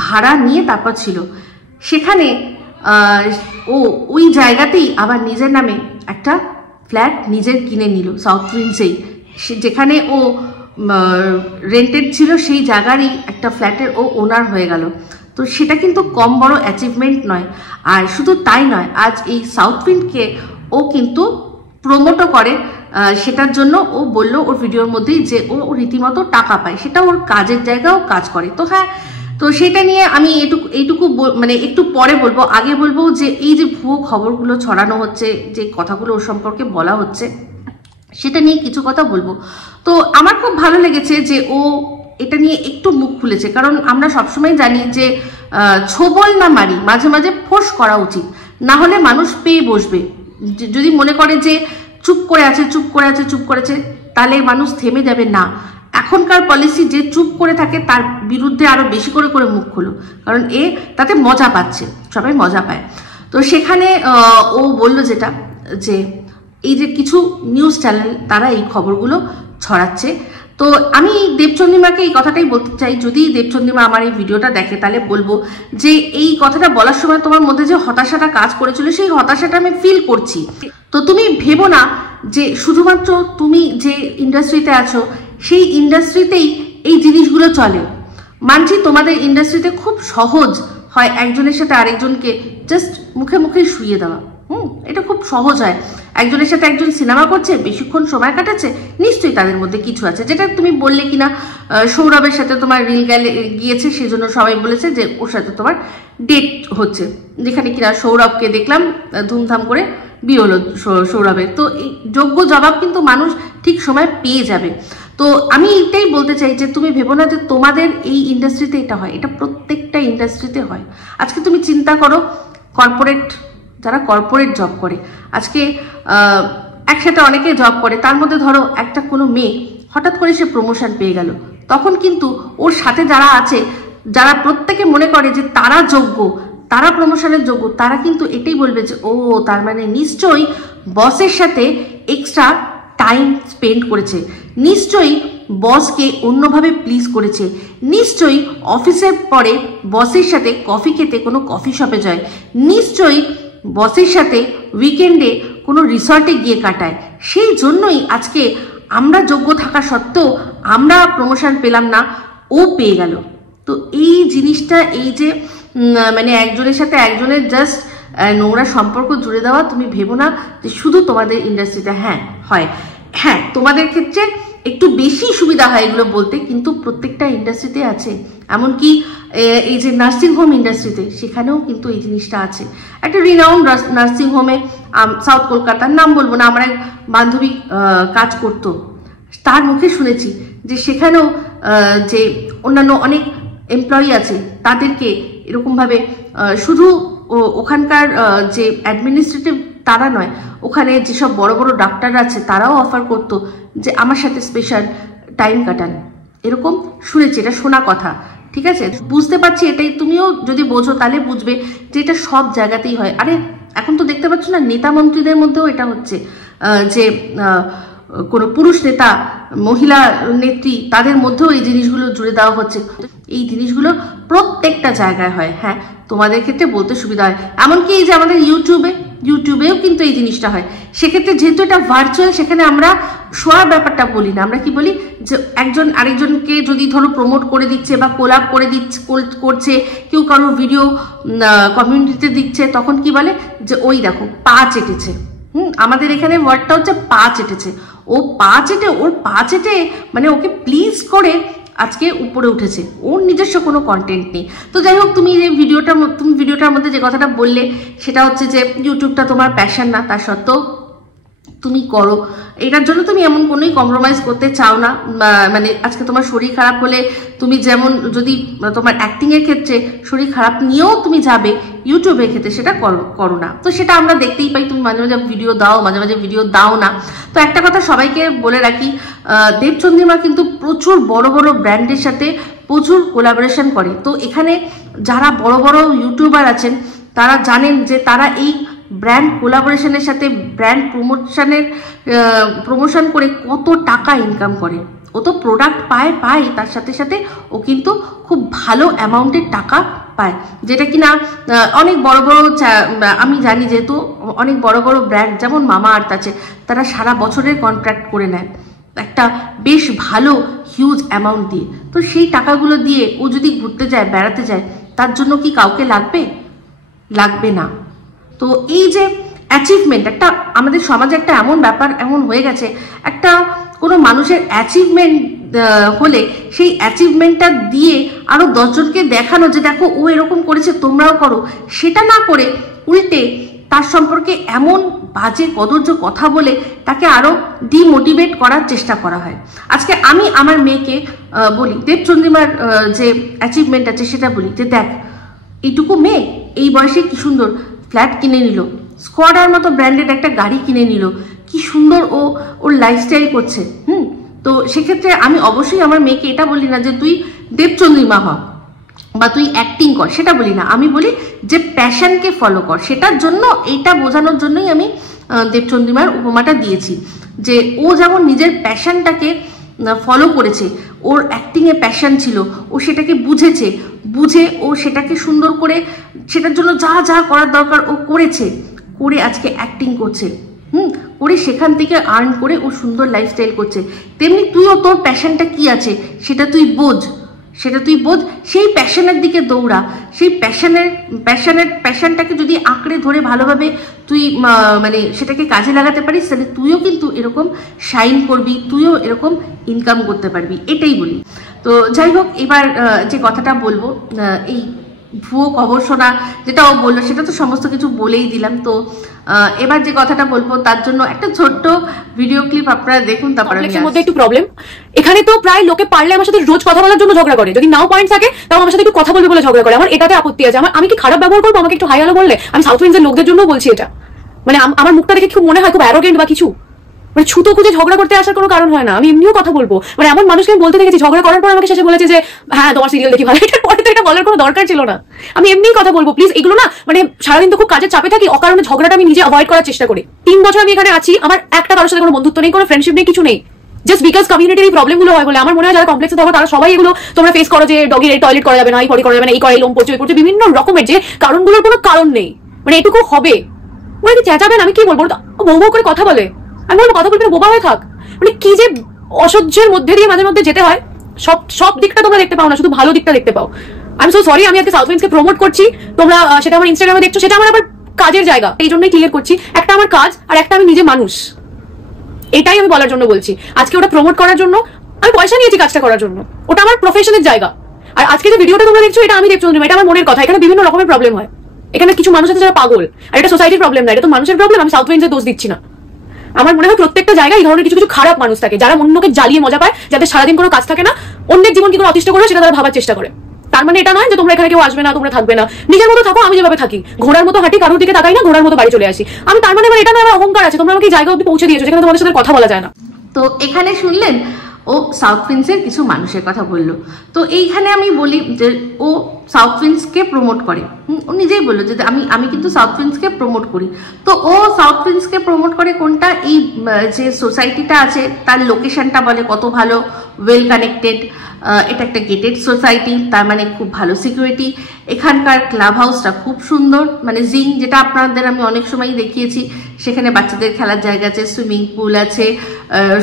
ভাড়া নিয়ে তারপর ছিল। সেখানে ও ওই জায়গাতেই আবার নিজের নামে একটা ফ্ল্যাট নিজের কিনে নিল সাউথ উইন্ডসেই, যেখানে ও রেন্টেড ছিল সেই জায়গারই একটা ফ্ল্যাটের ও ওনার হয়ে গেল। তো সেটা কিন্তু কম বড় অ্যাচিভমেন্ট নয়। আর শুধু তাই নয়, আজ এই সাউথ উইন্ডকে ও কিন্তু প্রমোটও করে। সেটার জন্য ও বলল ওর ভিডিওর মধ্যেই যে ও রীতিমতো টাকা পায়, সেটা ওর কাজের জায়গাও কাজ করে। তো হ্যাঁ, তো সেটা নিয়ে আমি এইটুকু মানে একটু পরে বলবো। আগে বলবো যে এই যে ভুয়ো খবরগুলো ছড়ানো হচ্ছে, যে কথাগুলো ওর সম্পর্কে বলা হচ্ছে, সেটা নিয়ে কিছু কথা বলবো। তো আমার খুব ভালো লেগেছে যে ও এটা নিয়ে একটু মুখ খুলেছে, কারণ আমরা সবসময় জানি যে ছোবল না মারি, মাঝে মাঝে ফোর্স করা উচিত, না হলে মানুষ পেয়ে বসবে। যদি মনে করে যে চুপ করেছে, তাহলে মানুষ থেমে যাবে না। এখনকার পলিসি যে চুপ করে থাকে তার বিরুদ্ধে আরো বেশি করে মুখ খোলো, কারণ তাতে মজা পাচ্ছে, সবাই মজা পায়। তো সেখানে ও বললো যেটা, যে এই যে কিছু নিউজ চ্যানেল তারা এই খবরগুলো ছড়াচ্ছে। তো আমি দেবচন্দ্রিমাকে এই কথাটাই বলতে চাই, যদি দেবচন্দ্রিমা আমার এই ভিডিওটা দেখে তাহলে বলবো যে এই কথাটা বলার সময় তোমার মধ্যে যে হতাশাটা কাজ করেছিল, সেই হতাশাটা আমি ফিল করছি। তো তুমি ভেবো না যে শুধুমাত্র তুমি যে ইন্ডাস্ট্রিতে আছো সেই ইন্ডাস্ট্রিতেই এই জিনিসগুলো চলে। মানছি তোমাদের ইন্ডাস্ট্রিতে খুব সহজ হয় একজনের সাথে আরেকজনকে জাস্ট মুখে মুখে শুইয়ে দেওয়া। এটা খুব সহজ হয়। একজনের সাথে একজন সিনেমা করছে, বেশিক্ষণ সময় কাটাচ্ছে, নিশ্চয়ই তাদের মধ্যে কিছু আছে। যেটা তুমি বললে কিনা সৌরভের সাথে তোমার রিল গিয়েছে, সেজন্য সবাই বলেছে যে ওর সাথে তোমার ডেট হচ্ছে, যেখানে কিনা সৌরভকে দেখলাম ধুমধাম করে বিয়ে হলো সৌরভের। তো এই যোগ্য জবাব কিন্তু মানুষ ঠিক সময় পেয়ে যাবে। তো আমি এটাই বলতে চাই যে তুমি ভেবো না যে তোমাদের এই ইন্ডাস্ট্রিতে এটা হয়, এটা প্রত্যেকটা ইন্ডাস্ট্রিতে হয়। আজকে তুমি চিন্তা করো, যারা কর্পোরেট জব করে, আজকে একসাথে অনেকে জব করে, তার মধ্যে ধরো একটা কোনো মেয়ে হঠাৎ করে সে প্রমোশন পেয়ে গেল, তখন কিন্তু ওর সাথে যারা আছে, যারা প্রত্যেকে মনে করে যে তারা যোগ্য, তারা প্রমোশনের যোগ্য, তারা কিন্তু এটাই বলবে যে ও তার মানে নিশ্চয়ই বসের সাথে এক্সট্রা টাইম স্পেন্ড করেছে, নিশ্চয়ই বসকে অন্যভাবে প্লিজ করেছে, নিশ্চয়ই অফিসের পরে বসের সাথে কফি খেতে কোনো কফি শপে যায়, নিশ্চয়ই বসের সাথে উইকেন্ডে কোনো রিসর্টে গিয়ে কাটায়। সেই জন্যই আজকে আমরা যোগ্য থাকা সত্ত্বেও আমরা প্রমোশন পেলাম না, ও পেয়ে গেল। তো এই জিনিসটা, এই যে মানে একজনের সাথে একজনের জাস্ট নোংরা সম্পর্ক জুড়ে দেওয়া, তুমি ভেবো না যে শুধু তোমাদের ইন্ডাস্ট্রিতে হয়। হ্যাঁ, তোমাদের ক্ষেত্রে একটু বেশি সুবিধা হয় এগুলো বলতে, কিন্তু প্রত্যেকটা ইন্ডাস্ট্রিতে আছে। এমনকি এই যে নার্সিং হোম ইন্ডাস্ট্রিতে, সেখানেও কিন্তু এই জিনিসটা আছে। একটা রিনাউন্ড নার্সিং হোমে, সাউথ কলকাতার নাম বলবো না, আমার এক বান্ধবী কাজ করতো, তার মুখে শুনেছি যে সেখানেও যে অন্যান্য অনেক এমপ্লয়ি আছে তাদেরকে এরকমভাবে শুধু ওখানকার যে অ্যাডমিনিস্ট্রেটিভ তারা নয়, ওখানে যেসব বড় বড় ডাক্তার আছে তারাও অফার করতো যে আমার সাথে স্পেশাল টাইম কাটান, এরকম শুনেছি, এটা শোনা কথা। ঠিক আছে, বুঝতে পারছি, এটাই তুমিও যদি বোঝো তাহলে বুঝবে যে এটা সব জায়গাতেই হয়। আরে এখন তো দেখতে পাচ্ছ না, নেতা মন্ত্রীদের মধ্যেও এটা হচ্ছে, যে কোনো পুরুষ নেতা, মহিলা নেত্রী, তাদের মধ্যেও এই জিনিসগুলো জুড়ে দেওয়া হচ্ছে। এই জিনিসগুলো প্রত্যেকটা জায়গায় হয়। হ্যাঁ, তোমাদের ক্ষেত্রে বলতে সুবিধা হয়, এমনকি এই যে আমাদের ইউটিউবেও কিন্তু এই জিনিসটা হয়। সেক্ষেত্রে যেহেতু এটা ভার্চুয়াল, সেখানে আমরা শোয়ার ব্যাপারটা বলি না, আমরা কি বলি যে একজন আরেকজনকে যদি ধরো প্রমোট করে দিচ্ছে বা কোলাপ করে করছে, কেউ কারোর ভিডিও কমিউনিটিতে দিচ্ছে, তখন কি বলে যে ওই দেখো পা চেটেছে। আমাদের এখানে ওয়ার্ডটা হচ্ছে পা চেটেছে। ও পা চেটে, ওর পা চেটে মানে ওকে প্লিজ করে আজকে উপরে উঠেছে, ওর নিজস্ব কোনো কন্টেন্ট নেই। তো যাই হোক, তুমি ভিডিওটার মধ্যে যে কথাটা বললে সেটা হচ্ছে যে ইউটিউবটা তোমার প্যাশন না, তা সত্ত্বেও তুমি করো। এটার জন্য তুমি এমন কোনোই কম্প্রোমাইজ করতে চাও না। মানে আজকে তোমার শরীর খারাপ হলে তুমি যেমন, যদি তোমার অ্যাক্টিংয়ের ক্ষেত্রে শরীর খারাপ নিয়েও তুমি যাবে, ইউটিউবের ক্ষেত্রে সেটা করো না। তো সেটা আমরা দেখতেই পাই, তুমি মাঝে মাঝে ভিডিও দাও, মাঝে মাঝে ভিডিও দাও না। তো একটা কথা সবাইকে বলে রাখি, দেবচন্দ্রিমা কিন্তু প্রচুর বড় বড় ব্র্যান্ডের সাথে প্রচুর কোলাবোরেশন করে। তো এখানে যারা বড় বড় ইউটিউবার আছেন তারা জানেন যে তারা এই ব্র্যান্ড কোলাবোরেশনের সাথে ব্র্যান্ড প্রমোশন করে কত টাকা ইনকাম করে। ও তো প্রোডাক্ট পায়, তার সাথে সাথে ও কিন্তু খুব ভালো অ্যামাউন্টের টাকা পায়, যেটা কিনা অনেক বড় বড়, আমি জানি যেহেতু অনেক বড় বড় ব্র্যান্ড যেমন মামা আর্থ আছে, তারা সারা বছরের কন্ট্রাক্ট করে নেয় একটা বেশ ভালো হিউজ অ্যামাউন্ট দিয়ে। তো সেই টাকাগুলো দিয়ে ও যদি ঘুরতে যায়, বেড়াতে যায়, তার জন্য কি কাউকে লাগবে না। তো এই যে অ্যাচিভমেন্ট, একটা আমাদের সমাজে একটা এমন ব্যাপার এমন হয়ে গেছে, একটা কোনো মানুষের অ্যাচিভমেন্ট হলে সেই অ্যাচিভমেন্টটা দিয়ে আরো 10 জনকে দেখানো যে দেখো ও এরকম করেছে, তোমরাও করো, সেটা না করে উল্টে তার সম্পর্কে এমন বাজে কদর্য কথা বলে তাকে আরো ডিমোটিভেট করার চেষ্টা করা হয়। আজকে আমি আমার মেয়েকে বলি, দেবচন্দ্রিমার যে অ্যাচিভমেন্ট আছে সেটা বলি যে দেখ, এইটুকু মেয়ে এই বয়সে কি সুন্দর ফ্ল্যাট কিনে নিল, স্কোয়াডার মতো ব্র্যান্ডেড একটা গাড়ি কিনে নিল, কি সুন্দর ওর লাইফস্টাইল করছে। তো সেক্ষেত্রে আমি অবশ্যই আমার মেয়েকে এটা বলি না যে তুই দেবচন্দ্রিমা হ বা তুই অ্যাক্টিং কর, সেটা বলি না। আমি বলি যে প্যাশনকে ফলো কর। সেটার জন্য, এইটা বোঝানোর জন্যই আমি দেবচন্দ্রিমার উপমাটা দিয়েছি, যে ও যেমন নিজের প্যাশনটাকে ফলো করেছে, ওর অ্যাক্টিংয়ে প্যাশন ছিল, ও সেটাকে বুঝে ও সেটাকে সুন্দর করে, সেটার জন্য যা যা করার দরকার ও করেছে, করে আজকে অ্যাক্টিং করছে, করে সেখান থেকে আর্ন করে ও সুন্দর লাইফস্টাইল করছে। তেমনি তুইও তোর প্যাশনটা কি আছে সেটা তুই বোঝ, সেই প্যাশনের দিকে দৌড়া। সেই প্যাশনটাকে যদি আঁকড়ে ধরে ভালোভাবে তুই মানে সেটাকে কাজে লাগাতে পারিস, তাহলে তুইও কিন্তু এরকম শাইন করবি, তুইও এরকম ইনকাম করতে পারবি, এটাই বলি। তো যাই হোক, এবার যে কথাটা বলবো, এই ভুয়ো খবর শোনা যেটা ও বললো সেটা তো সমস্ত কিছু বলেই দিলাম। তো এবার যে কথাটা বলবো তার জন্য একটা ছোট্ট ভিডিও ক্লিপ আপনারা দেখুন, তারপরে মধ্যে একটু প্রবলেম। এখানে তো প্রায় লোকে পারলে আমার সাথে রোজ কথা বলার জন্য ঝগড়া করে, যদি নাও পয়েন্ট থাকে তাও আমার সাথে একটু কথা বলবে বলে ঝগড়া করে। আমার এটাতে আপত্তি আছে। আমি কি খারাপ ব্যবহার করবো আমাকে একটু হাই হ্যালো বললে? আমি সাউথ ইন্ডিয়ার লোকদের জন্য বলছি এটা, মানে আমার মুখটা দেখে খুব মনে হয় খুব অ্যারোগেন্ট বা কিছু, মানে ছুতো খুঁজে ঝগড়া করতে আসার কোনো কারণ হয় না। আমি এমনিও কথা বলবো, মানে এমন মানুষকে আমি বলতে দেখেছি ঝগড়া করার পর আমাকে শেষে বলেছে যে হ্যাঁ তোমার সিরিয়াল দেখি ভালো। এটার পরে তো এটা বলার কোনো দরকার ছিল না। আমি এমনিই কথা বলবো, প্লিজ এগুলো না, মানে সারাদিন তো খুব কাজের চাপে থাকি, অকারণে ঝগড়াটা আমি নিজে অ্যাভয়েড করার চেষ্টা করি। 3 বছর আমি এখানে আছি, আমার একটা কারোর সাথে কোনো বন্ধুত্ব নেই, কোনো ফ্রেন্ডশিপ নেই, কিছু নেই, জাস্ট বিকজ কমিউনিটির এই প্রবলেম গুলো হয় বলে। আমার মনে হয় যারা কমপ্লেক্সে থাকো তারা সবাই এগুলো তোমরা ফেস করো, যে ডগির এই টয়লেট করা যাবে না, এই পরি করা যাবে না, এই করে লোম পড়ছে, ওই পড়ছে, বিভিন্ন রকমের যে কারণগুলোর কোনো কারণ নেই, মানে এটুকু হবে। মানে চেঁচাবেন, আমি কি বলবো, বউ বউ করে কথা বলে, আমি বলবো কথা বলবি না, বোবা হয়ে থাক। মানে কি যে অসহ্যের মধ্যে দিয়ে মাঝে মধ্যে যেতে হয়, সব দিকটা তোমরা দেখতে পাও না, শুধু ভালো দিকটা দেখতে পাও। আমি সো সরি, আমি আজকে সাউথ উইন্ডসকে প্রমোট করছি, তোমরা সেটা আমার ইনস্টাগ্রামে দেখছো, সেটা আমার আবার কাজের জায়গা, এই জন্যই ক্লিয়ার করছি। একটা আমার কাজ আর একটা আমি নিজে মানুষ, এটাই আমি বলার জন্য বলছি। আজকে ওটা প্রমোট করার জন্য আমি পয়সা নিয়েছি কাজটা করার জন্য, ওটা আমার প্রফেশনের জায়গা। আর আজকে যে ভিডিওটা তোমরা দেখছো এটা আমি দেবচন্দ্রিমা, এটা আমার মনের কথা। এখানে বিভিন্ন রকমের প্রবলেম হয়, এখানে কিছু মানুষ আছে যারা পাগল, আর এটা সোসাইটির প্রবলেম না, এটা তো মানুষের প্রবলেম। আমি সাউথ উইন্ডসের দোষ দিচ্ছি না। আমার মনে হয় প্রত্যেকটা জায়গায় এই ধরনের কিছু কিছু খারাপ মানুষ থাকে, যারা অন্যকে জ্বালিয়ে মজা পায়, যাদের সারাদিন কোনো কাজ থাকে না, অন্যের জীবন কি করে অতিষ্ঠ করে সেটা তারা ভাবার চেষ্টা করে। তার মানে এটা নয় যে তোমরা এখানে কেউ আসবে না, তোমরা থাকবে না, নিজের মতো থাকো, আমি যেভাবে থাকি, ঘোড়ার মতো হাঁটি, কারোর দিকে তাকাই না, ঘোড়ার মতো বাড়ি চলে আসি আমি। তার মানে আমার এটা নয় আমার অহংকার আছে, তোমরা আমাকে জায়গা অব্দি পৌঁছে দিয়েছো যেখানে তোমাদের সাথে কথা বলা যায় না। তো এখানে শুনলেন ও সাউথ উইন্ডসের কিছু মানুষের কথা বললো। তো এইখানে আমি বলি যে ও সাউথ উইন্ডসকে প্রমোট করে, ও নিজেই বললো যে আমি কিন্তু সাউথ উইন্ডসকে প্রমোট করি। তো ও সাউথ উইন্ডসকে প্রমোট করে কোনটা, এই যে সোসাইটিটা আছে তার লোকেশনটা বলে কত ভালো, ওয়েল কানেক্টেড, এটা একটা গেটেড সোসাইটি, তার মানে খুব ভালো সিকিউরিটি, এখানকার ক্লাব হাউসটা খুব সুন্দর, মানে জিং যেটা আপনাদের আমি অনেক সময় দেখিয়েছি, সেখানে বাচ্চাদের খেলার জায়গা আছে, সুইমিং পুল আছে,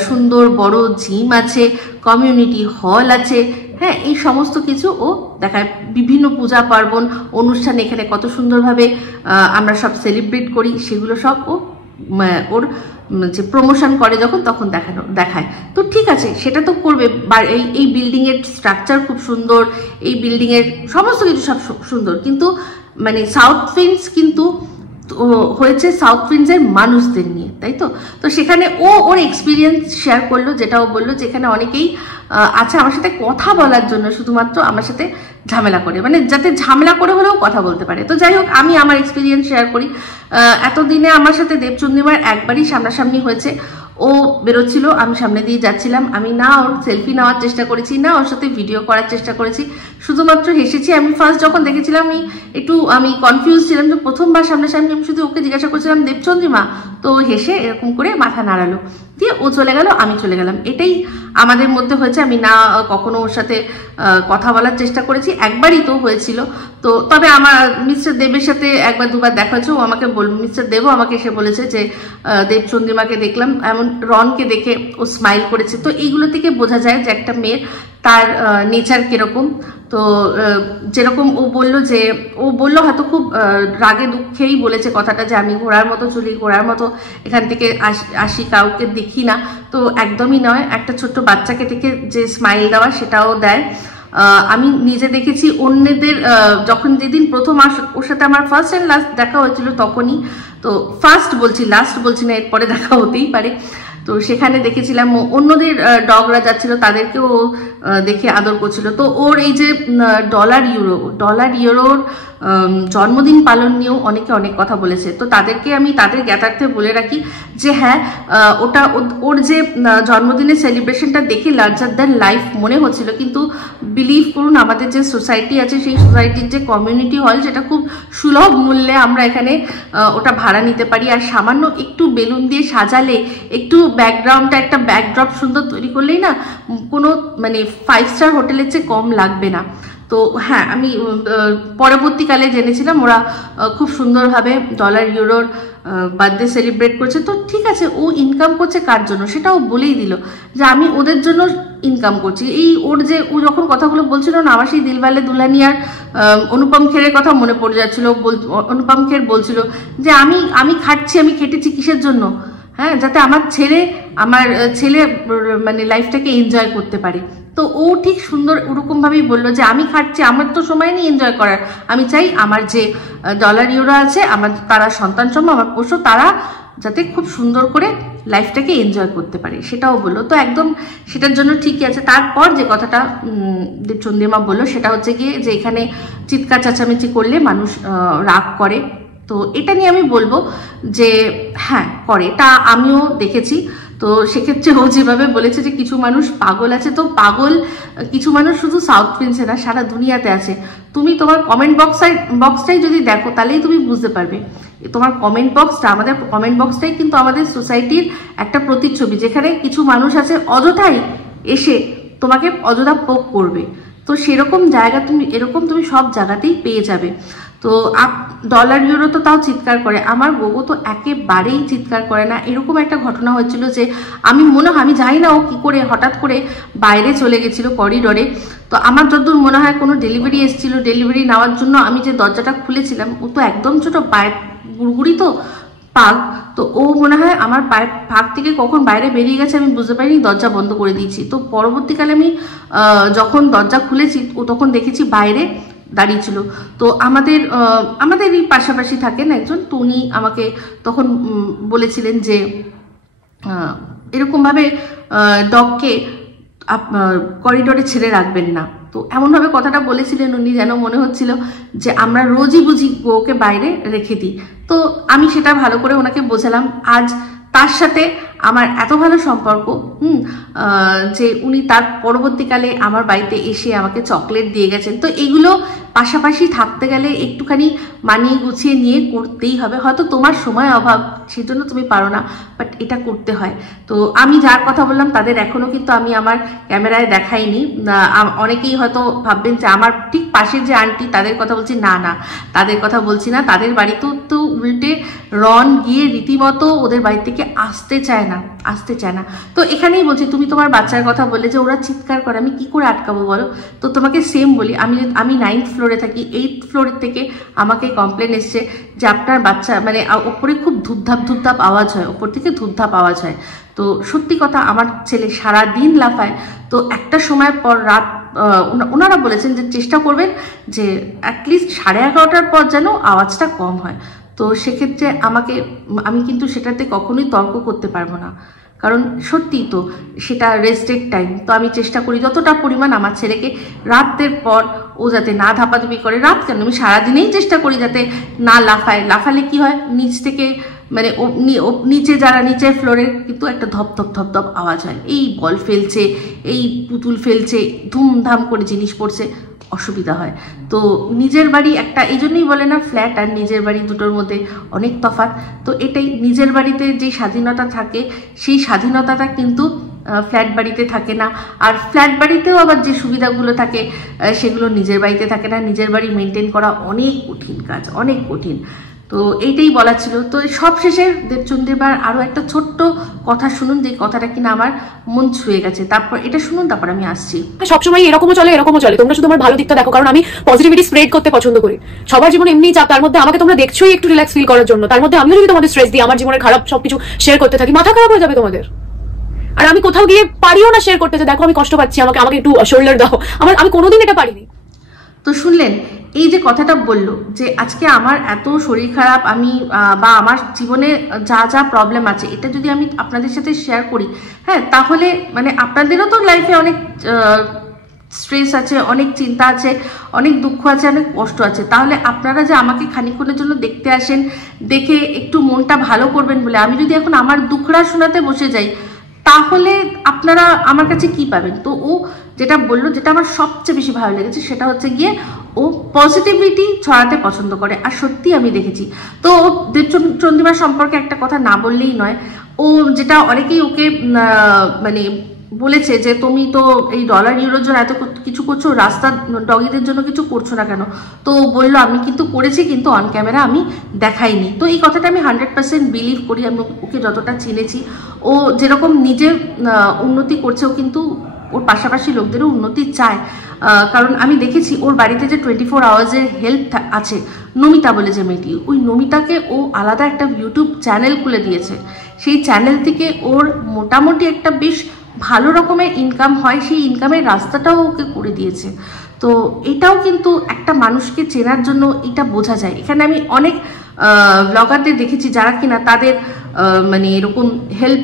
সুন্দর বড় জিম আছে, কমিউনিটি হল আছে, হ্যাঁ এই সমস্ত কিছু ও দেখায়। বিভিন্ন পূজা পার্বণ অনুষ্ঠান এখানে কত সুন্দরভাবে আমরা সব সেলিব্রেট করি, সেগুলো সব ও ওর যে প্রমোশন করে যখন তখন দেখায়। তো ঠিক আছে, সেটা তো করবে। এই বিল্ডিং এর স্ট্রাকচার খুব সুন্দর, এই বিল্ডিং এর সমস্ত কিছু সব সুন্দর, কিন্তু মানে সাউথ উইন্ডস কিন্তু হয়েছে সাউথ উইন্ডসের মানুষদের নিয়ে, তাই তো। তো সেখানে ও ওর এক্সপিরিয়েন্স শেয়ার করলো, যেটা ও বললো যেখানে অনেকেই আছে আমার সাথে কথা বলার জন্য শুধুমাত্র আমার সাথে ঝামেলা করে, মানে যাতে ঝামেলা করে হলেও কথা বলতে পারে। তো যাই হোক, আমি আমার এক্সপিরিয়েন্স শেয়ার করি। এতদিনে আমার সাথে দেবচন্দ্রিমার একবারই সামনাসামনি হয়েছে। ও বেরোচ্ছিল, আমি সামনে দিয়ে যাচ্ছিলাম, আমি না ওর সেলফি নেওয়ার চেষ্টা করেছি, না ওর সাথে ভিডিও করার চেষ্টা করেছি, শুধুমাত্র হেসেছি। আমি ফার্স্ট যখন দেখেছিলাম আমি কনফিউজ ছিলাম, যে প্রথমবার সামনাসামনি আমি শুধু ওকে জিজ্ঞাসা করছিলাম দেবচন্দ্রিমা, তো হেসে এরকম করে মাথা নাড়ালো, দিয়ে ও চলে গেল, আমি চলে গেলাম, এটাই আমাদের মধ্যে হয়েছে। আমি না কখনো ওর সাথে কথা বলার চেষ্টা করেছি, একবারই তো হয়েছিল। তো তবে আমার মিস্টার দেবের সাথে একবার দুবার দেখা হয়েছে, ও আমাকে মিস্টার দেবও আমাকে এসে বলেছে যে দেবচন্দ্রিমাকে দেখলাম, এমন রনকে দেখে ও স্মাইল করেছে। তো এইগুলো থেকে বোঝা যায় যে একটা মেয়ের তার নেচার কিরকম। তো যেরকম ও বললো হয়তো খুব রাগে দুঃখেই বলেছে কথাটা, যে আমি ঘোড়ার মতো চলি, ঘোড়ার মতো এখান থেকে আসি, কাউকে দেখি না। তো একদমই নয়, একটা ছোট্ট বাচ্চাকে থেকে যে স্মাইল দেওয়া সেটাও দেয়। আমি নিজে দেখেছি অন্যদের, যখন যেদিন প্রথম ওর সাথে আমার ফার্স্ট অ্যান্ড লাস্ট দেখা হয়েছিল তখনই, তো ফার্স্ট বলছি, লাস্ট বলছি না, এরপরে দেখা হতেই পারে। তো সেখানে দেখেছিলাম অন্যদের ডগরা যাচ্ছিল, তাদেরকেও দেখে আদর করছিল। তো ওর এই যে ডলার ইউরোর জন্মদিন পালন নিয়েও অনেকে অনেক কথা বলেছে। তো তাদেরকে আমি তাদের জ্ঞাতার্থে বলে রাখি যে হ্যাঁ, ওটা ওর যে জন্মদিনের সেলিব্রেশনটা দেখে লার্জার দ্যান লাইফ মনে হচ্ছিল, কিন্তু বিলিভ করুন আমাদের যে সোসাইটি আছে সেই সোসাইটির যে কমিউনিটি হল, যেটা খুব সুলভ মূল্যে আমরা এখানে ওটা ভাড়া নিতে পারি। আর সামান্য একটু বেলুন দিয়ে সাজালে, একটু ব্যাকগ্রাউন্ডটা একটা ব্যাকড্রপ সুন্দর তৈরি করলেই না কোনো মানে 5 স্টার হোটেলের চেয়ে কম লাগবে না। তো হ্যাঁ, আমি পরবর্তীকালে জেনেছিলাম ওরা খুব সুন্দরভাবে ডলার ইউরোর বার্থডে সেলিব্রেট করছে। তো ঠিক আছে, ও ইনকাম করছে কার জন্য সেটাও বলেই দিল, যে আমি ওদের জন্য ইনকাম করছি। ও যখন কথাগুলো বলছিল না, আমার সেই দিলওয়ালে দুলহানিয়ার অনুপম খেরের কথা মনে পড়ে যাচ্ছিল। অনুপম খের বলছিল যে আমি খাটছি, আমি খেটেছি কিসের জন্য, হ্যাঁ, যাতে আমার ছেলে মানে লাইফটাকে এনজয় করতে পারে। তো ও ঠিক সুন্দর ওরকম ভাবেই বললো যে আমি খাটছি, আমার তো সময় নেই এনজয় করার, আমি চাই আমার যে ডলার ইউরো আছে, তারা সন্তান সম্ভব আমার পোষ্য, তারা যাতে খুব সুন্দর করে লাইফটাকে এনজয় করতে পারে, সেটাও বললো। তো একদম সেটার জন্য ঠিকই আছে। তারপর যে কথাটা চন্দ্রিমা বললো সেটা হচ্ছে গিয়ে যে এখানে চিৎকার চেঁচামেচি করলে মানুষ রাগ করে। তো এটা নিয়ে আমি বলবো যে হ্যাঁ করে, তা আমিও দেখেছি। তো সেক্ষেত্রে ও যেভাবে বলেছে যে কিছু মানুষ পাগল আছে, তো পাগল কিছু মানুষ শুধু সাউথ উইন্ডসে না, সারা দুনিয়াতে আছে। তুমি তোমার কমেন্ট বক্সটাই যদি দেখো তাহলেই তুমি বুঝতে পারবে। তোমার কমেন্ট বক্সটা, আমাদের কমেন্ট বক্সটাই কিন্তু আমাদের সোসাইটির একটা প্রতিচ্ছবি, যেখানে কিছু মানুষ আছে অযথাই এসে তোমাকে অযথা পোক করবে। তো সেরকম জায়গা তুমি সব জায়গাতেই পেয়ে যাবে। তো ডলার ইউরো তো তাও চিৎকার করে, আমার গোগো তো একেবারেই চিৎকার করে না। এরকম একটা ঘটনা হচ্ছিল যে আমি জানি না ও কি করে হঠাৎ করে বাইরে চলে গেছিল করিডোরে। তো আমার যতদূর মনে হয় কোনো ডেলিভারি এসেছিল, ডেলিভারি নেওয়ার জন্য আমি যে দরজাটা খুলেছিলাম, ও তো একদম ছোট পায়ের গুড়গুড়ি তো পাক, তো ও মনে হয় আমার পায়ের ফাঁক থেকে কখন বাইরে বেরিয়ে গেছে আমি বুঝতে পারিনি, দরজা বন্ধ করে দিয়েছি। তো পরবর্তীকালে আমি যখন দরজা খুলেছি, ও তখন দেখেছি বাইরে দাঁড়িয়ে ছিল। তো আমাদের এই পাশাপাশি থাকেন একজন, তো উনি আমাকে তখন বলেছিলেন যে এরকমভাবে ডগকে করিডোরে ছেড়ে রাখবেন না। তো এমনভাবে কথাটা বলেছিলেন উনি যেন মনে হচ্ছিল যে আমরা রোজই বুঝি ওকে বাইরে রেখে দিই। তো আমি সেটা ভালো করে ওনাকে বোঝালাম। আজ তার সাথে আমার এত ভালো সম্পর্ক যে উনি তার পরবর্তীকালে আমার বাড়িতে এসে আমাকে চকলেট দিয়ে গেছেন। তো এইগুলো পাশাপাশি থাকতে গেলে একটুখানি মানিয়ে গুছিয়ে নিয়ে করতেই হবে। হয়তো তোমার সময় অভাব, সেজন্য তুমি পারো না, বাট এটা করতে হয়। তো আমি যার কথা বললাম তাদের এখনো কিন্তু আমি আমার ক্যামেরায় দেখাইনি। অনেকেই হয়তো ভাববেন যে আমার ঠিক পাশের যে আন্টি তাদের কথা বলছি, না না তাদের কথা বলছি না। তাদের বাড়িতেও তো উল্টে রন গিয়ে রীতিমতো ওদের বাড়ি থেকে আসতে চায় না। তো এখানেই বলছি, তুমি তোমার বাচ্চার কথা বললে যে ওরা চিৎকার করে, আমি কি করে আটকাবো বলো? তো তোমাকে সেম বলি, আমি 9th ফ্লোরে থাকি। 8th ফ্লোরের থেকে আমাকে কমপ্লেন এসছে যে আপনার বাচ্চা মানে ওপরে খুব ধূপধাপ আওয়াজ হয়, ওপর থেকে ধূপধাপ আওয়াজ হয়। তো সত্যি কথা, আমার ছেলে সারা দিন লাফায়। তো একটা সময় পর রাত ওনারা বলেছেন যে চেষ্টা করবেন যে অ্যাটলিস্ট 11:30টার পর যেন আওয়াজটা কম হয়। তো সেক্ষেত্রে আমি কিন্তু সেটাতে কখনোই তর্ক করতে পারবো না, কারণ সত্যি তো সেটা রেস্টের টাইম। তো আমি চেষ্টা করি যতটা পরিমাণ আমার ছেলেকে রাতের পর ও যাতে না ধাপাধাপি করে, রাত কেন আমি সারাদিনেই চেষ্টা করি যাতে না লাফায়। লাফালে কি হয়, নিচ থেকে মানে নিচে যারা নিচের ফ্লোরের কিন্তু একটা ধপ ধপ আওয়াজ হয়। এই বল ফেলছে, এই পুতুল ফেলছে, ধুমধাম করে জিনিস পড়ছে, অসুবিধা হয়। তো নিজের বাড়ি একটা, এই জন্যই বলে না ফ্ল্যাট আর নিজের বাড়ি দুটোর মধ্যে অনেক তফাৎ। তো এটাই, নিজের বাড়িতে যে স্বাধীনতা থাকে সেই স্বাধীনতাটা কিন্তু ফ্ল্যাট বাড়িতে থাকে না। আর ফ্ল্যাট বাড়িতেও আবার যে সুবিধাগুলো থাকে সেগুলো নিজের বাড়িতে থাকে না। নিজের বাড়ি মেনটেন করা অনেক কঠিন কাজ, অনেক কঠিন। তো এইটাই বলা ছিল। তো সব শেষে দেবচন্দ্রীবার আরও একটা ছোট্ট কথা শুনুন, যে কথাটা কিনা আমার মন ছুঁয়ে গেছে। তারপর এটা শুনুন, তারপর আমি আসছি। সবসময় এরকমও চলে, তোমরা শুধু আমার ভালো দিকটা দেখো, কারণ আমি পজিটিভিটি স্প্রেড করতে পছন্দ করি। সবার জীবনে এমনি চাপ, তার মধ্যে আমাকে তোমরা দেখছোই একটু রিল্যাক্স ফিল করার জন্য। তার মধ্যে আমিও যদি তোমাদের স্ট্রেস দিই, আমার জীবনের খারাপ সবকিছু শেয়ার করতে থাকি, মাথা খারাপ হয়ে যাবে তোমাদের। আর আমি কোথাও গিয়ে পারিও না শেয়ার করতে, যে দেখো আমি কষ্ট পাচ্ছি, আমাকে একটু শোল্ডার দাও। আমি কোনোদিন এটা পারিনি। তো শুনলেন এই যে কথাটা বললো যে আজকে আমার এত শরীর খারাপ, আমি বা আমার জীবনে যা যা প্রবলেম আছে, এটা যদি আমি আপনাদের সাথে শেয়ার করি, হ্যাঁ, তাহলে মানে আপনাদেরও তো লাইফে অনেক স্ট্রেস আছে, অনেক চিন্তা আছে, অনেক দুঃখ আছে, অনেক কষ্ট আছে। তাহলে আপনারা যে আমাকে খানিকক্ষণের জন্য দেখতে আসেন, দেখে একটু মনটা ভালো করবেন বলে আমি যদি এখন আমার দুঃখরা শোনাতে বসে যাই, তাহলে আপনারা আমার কাছে কি পাবেন? তো ও যেটা বললো, যেটা আমার সবচেয়ে বেশি ভালো লেগেছে, সেটা হচ্ছে গিয়ে ও পজিটিভিটি ছড়াতে পছন্দ করে। আর সত্যি আমি দেখেছি। তো দেবচন্দ্রিমা সম্পর্কে একটা কথা না বললেই নয়। ও যেটা অনেকেই ওকে মানে বলেছে যে তুমি তো এই ডলার ইউরোর জন্য এত কিছু করছো, রাস্তার ডগিদের জন্য কিছু করছো না কেন? তো বললো আমি কিন্তু করেছি, কিন্তু অন ক্যামেরা আমি দেখাইনি। তো এই কথাটা আমি 100% বিলিভ করি। আমি ওকে যতটা চিনেছি, ও যেরকম নিজের উন্নতি করছে, ও কিন্তু ওর পাশাপাশি লোকদেরও উন্নতি চায়। কারণ আমি দেখেছি ওর বাড়িতে যে 24 আওয়ার্সের হেল্প আছে, নমিতা বলে যে মেয়েটি, ওই নমিতাকে ও আলাদা একটা ইউটিউব চ্যানেল খুলে দিয়েছে। সেই চ্যানেল থেকে ওর মোটামুটি একটা বেশ ভালো রকমের ইনকাম হয়, সেই ইনকামের রাস্তাটাও ওকে করে দিয়েছে। তো এটাও কিন্তু একটা মানুষকে চেনার জন্য এটা বোঝা যায়। এখানে আমি অনেক ব্লগারদের দেখেছি যারা কিনা তাদের মানে এরকম হেল্প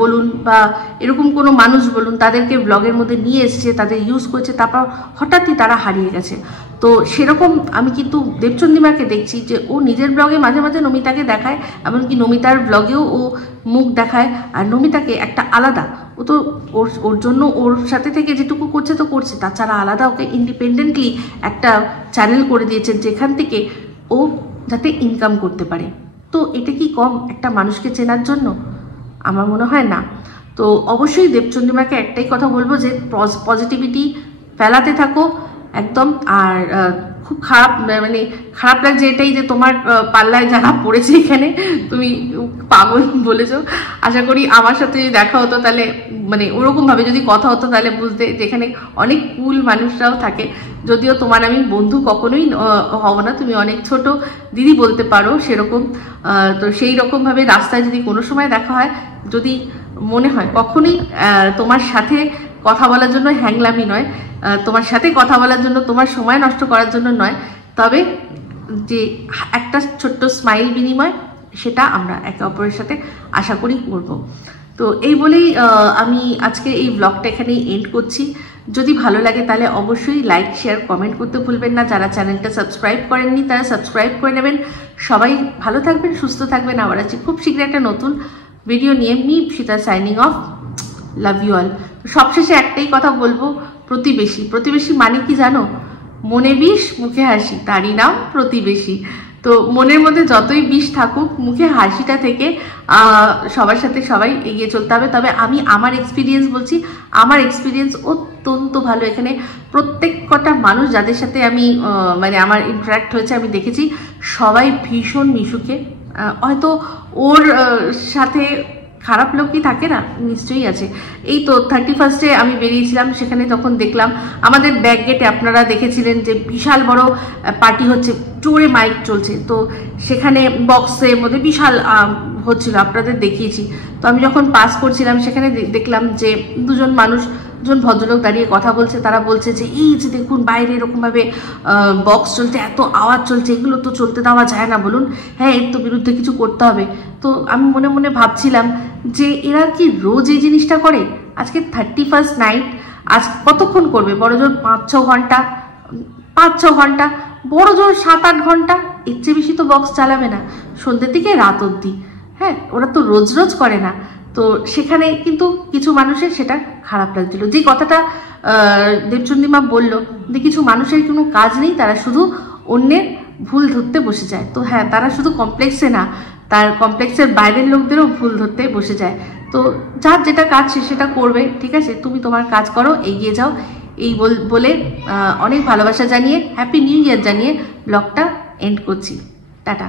বলুন বা এরকম কোনো মানুষ বলুন, তাদেরকে ব্লগের মধ্যে নিয়ে এসছে, তাদের ইউজ করছে, তারপর হঠাৎই তারা হারিয়ে গেছে। তো সেরকম আমি কিন্তু দেবচন্দ্রিমাকে দেখছি যে ও নিজের ব্লগে মাঝে মাঝে নমিতাকে দেখায়, এমনকি নমিতার ব্লগেও ও মুখ দেখায়। আর নমিতাকে একটা আলাদা, ও তো ওর জন্য ওর সাথে থেকে যেটুকু করছে তো করছে, তাছাড়া আলাদা ওকে ইন্ডিপেন্ডেন্টলি একটা চ্যানেল করে দিয়েছেন, যেখান থেকে ও যাতে ইনকাম করতে পারে। তো এটা কি কম একটা মানুষকে চেনার জন্য? আমার মনে হয় না। তো অবশ্যই দেবচন্দ্রিমাকে একটাই কথা বলবো যে পজিটিভিটি ফেলাতে থাকো একদম। আর খুব খারাপ লাগছে এটাই যে তোমার পাল্লায় যারা পড়েছে, এখানে তুমি পাগল বলেছো। আশা করি আমার সাথে যদি দেখা হতো, তাহলে মানে ওরকমভাবে যদি কথা হতো, তাহলে বুঝতে যেখানে অনেক কুল মানুষরাও থাকে। যদিও তোমার আমি বন্ধু কখনোই হব না, তুমি অনেক ছোট দিদি বলতে পারো সেরকম। তো সেই রকমভাবে রাস্তায় যদি কোনো সময় দেখা হয়, যদি মনে হয় কখনোই তোমার সাথে কথা বলার জন্য হ্যাংলামি নয়, তোমার সাথে কথা বলার জন্য, তোমার সময় নষ্ট করার জন্য নয়, তবে যে একটা ছোট্ট স্মাইল বিনিময়, সেটা আমরা একে অপরের সাথে আশা করি করব। তো এই বলেই আমি আজকে এই ব্লগটা এখানেই এন্ড করছি। যদি ভালো লাগে তাহলে অবশ্যই লাইক শেয়ার কমেন্ট করতে ভুলবেন না। যারা চ্যানেলটা সাবস্ক্রাইব করেননি তারা সাবস্ক্রাইব করে নেবেন। সবাই ভালো থাকবেন, সুস্থ থাকবেন। আবার আছি খুব শীঘ্রই একটা নতুন ভিডিও নিয়ে। Me Ipsita signing off, love you all. সবশেষে একটাই কথা বলবো, প্রতিবেশী। প্রতিবেশী মানে কি জানো? মনে বিষ মুখে হাসি, তারই নাম প্রতিবেশী। তো মনের মধ্যে যতই বিষ থাকুক, মুখে হাসিটা থেকে সবার সাথে সবাই এগিয়ে চলতে হবে। তবে আমি আমার এক্সপিরিয়েন্স বলছি, আমার এক্সপিরিয়েন্স অত্যন্ত ভালো। এখানে প্রত্যেক কটা মানুষ যাদের সাথে আমি মানে আমার ইন্টারাক্ট হয়েছে, আমি দেখেছি সবাই ভীষণ মিশুকে। হয়তো ওর সাথে খারাপ লোকই থাকে না, নিশ্চয়ই আছে। এই তো 31 আমি বেরিয়েছিলাম, সেখানে তখন দেখলাম আমাদের ব্যাক গেটে আপনারা দেখেছিলেন যে বিশাল বড় পার্টি হচ্ছে, জোরে মাইক চলছে। তো সেখানে বক্সের মধ্যে বিশাল হচ্ছিল, আপনাদের দেখিয়েছি। তো আমি যখন পাস করছিলাম সেখানে দেখলাম যে দুজন ভদ্রলোক দাঁড়িয়ে কথা বলছে। তারা বলছে যে এই যে দেখুন বাইরে এরকমভাবে বক্স চলছে, এত আওয়াজ চলছে, এগুলো তো চলতে দেওয়া যায় না, বলুন। হ্যাঁ, এর তো বিরুদ্ধে কিছু করতে হবে। তো আমি মনে মনে ভাবছিলাম যে এরা কি রোজ এই জিনিসটা করে? আজকে 31 নাইট, আজ কতক্ষণ করবে? বড় জোর 5-6 ঘন্টা, 5-6 ঘন্টা, বড় জোর 7-8 ঘন্টা। এর চেয়ে বেশি তো বক্স চালাবে না, সন্ধ্যে থেকে রাত অবধি। হ্যাঁ, ওরা তো রোজ রোজ করে না। তো সেখানে কিন্তু কিছু মানুষের সেটা খারাপ লাগছিল। যে কথাটা দেবচন্দিমা বলল যে কিছু মানুষের কোনো কাজ নেই, তারা শুধু অন্যের ভুল ধরতে বসে যায়। তো হ্যাঁ, তারা শুধু কমপ্লেক্সে না, তার কমপ্লেক্সের বাইরের লোকদেরও ভুল ধরতে বসে যায়। তো যার যেটা কাজ সে সেটা করবে, ঠিক আছে? তুমি তোমার কাজ করো, এগিয়ে যাও। এই বলে অনেক ভালোবাসা জানিয়ে, হ্যাপি নিউ ইয়ার জানিয়ে ব্লগটা এন্ড করছি। টাটা।